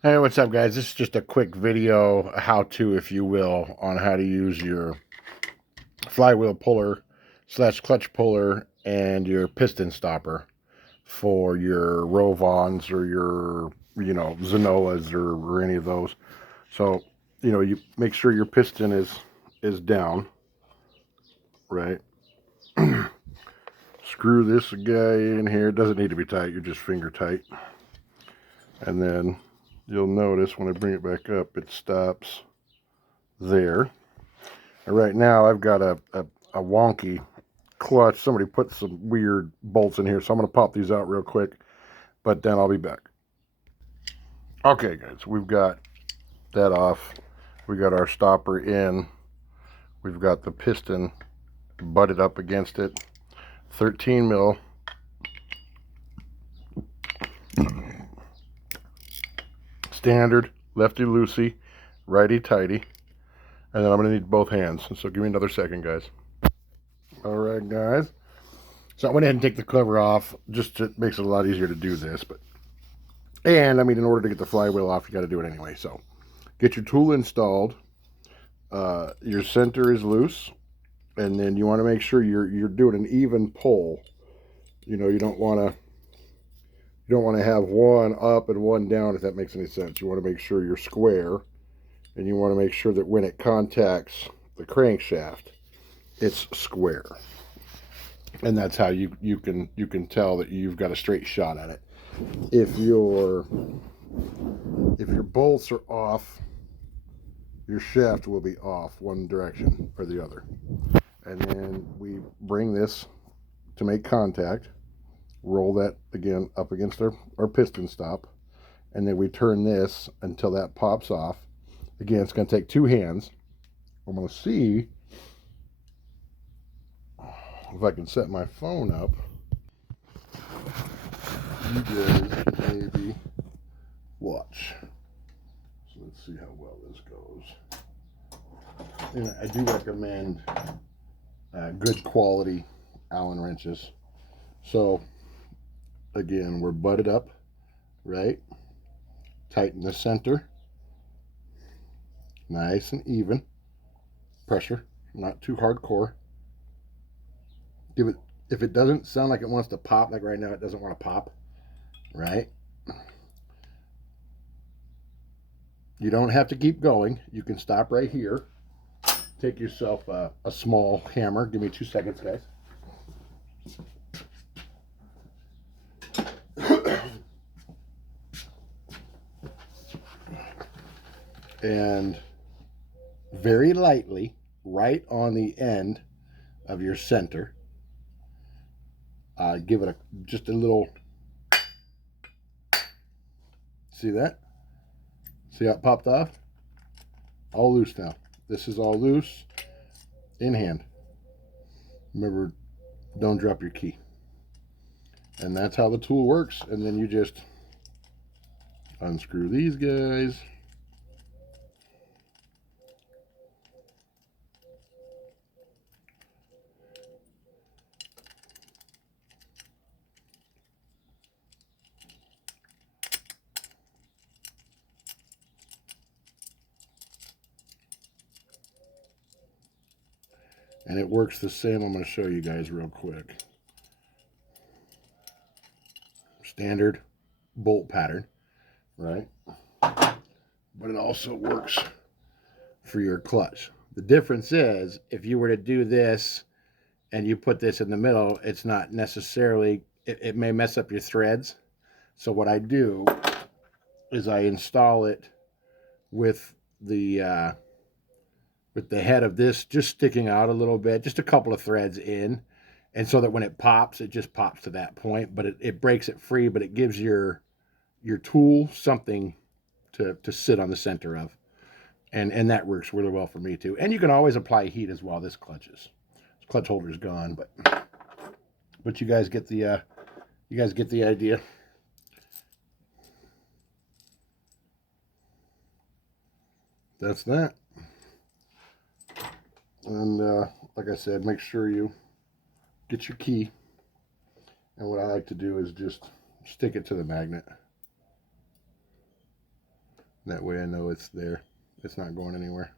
Hey, what's up, guys? This is just a quick video, how-to, if you will, on how to use your flywheel puller slash clutch puller and your piston stopper for your Rovans or your, Zenoahs or any of those. So, you make sure your piston is down, right? Screw this guy in here. It doesn't need to be tight. You're just finger tight. And then you'll notice when I bring it back up, it stops there. Right now I've got a wonky clutch. Somebody put some weird bolts in here, so I'm going to pop these out real quick, but then I'll be back. Okay, guys, we've got that off. We got our stopper in. We've got the piston butted up against it. 13 mil. Standard, lefty loosey, righty tighty. And then I'm going to need both hands. So give me another second, guys. All right, guys. So I went ahead and take the cover off. Just it makes it a lot easier to do this. And I mean, in order to get the flywheel off, you got to do it anyway. So get your tool installed. Your center is loose, and then you want to make sure you're doing an even pull. You don't want to have one up and one down, if that makes any sense. You want to make sure you're square, and you want to make sure that when it contacts the crankshaft, it's square. And that's how you can tell that you've got a straight shot at it. If your bolts are off, your shaft will be off one direction or the other. And then we bring this to make contact, roll that again up against our piston stop, and then we turn this until that pops off. Again, it's going to take two hands. I'm going to see if I can set my phone up. You guys can maybe watch. So let's see how well this goes. And I do recommend good quality Allen wrenches. So again, we're butted up, right? Tighten the center. Nice and even. Pressure, not too hardcore. Give it, if it doesn't sound like it wants to pop, like right now it doesn't want to pop, right? You don't have to keep going. You can stop right here. Take yourself a small hammer. Give me 2 seconds, guys. And very lightly, right on the end of your center, give it just a little. See that? See how it popped off? All loose now. This is all loose in hand. Remember, don't drop your key. And that's how the tool works. And then you just unscrew these guys. And it works the same. I'm going to show you guys real quick. Standard bolt pattern, right? But it also works for your clutch. The difference is, if you were to do this and you put this in the middle, it's not necessarily, it may mess up your threads. So what I do is I install it with the head of this just sticking out a little bit, just a couple of threads in, and so that when it pops, it just pops to that point. But it breaks it free, but it gives your tool something to sit on the center of, and that works really well for me too. And you can always apply heat as well. This clutch holder is gone, but you guys get the idea. That's that. And like I said, make sure you get your key. And what I like to do is just stick it to the magnet. That way I know it's there. It's not going anywhere.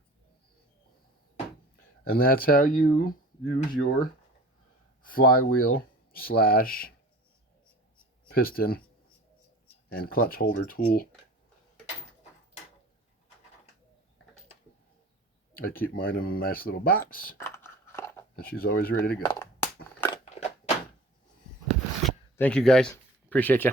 And that's how you use your flywheel slash piston and clutch holder tool. I keep mine in a nice little box, and she's always ready to go. Thank you, guys. Appreciate you.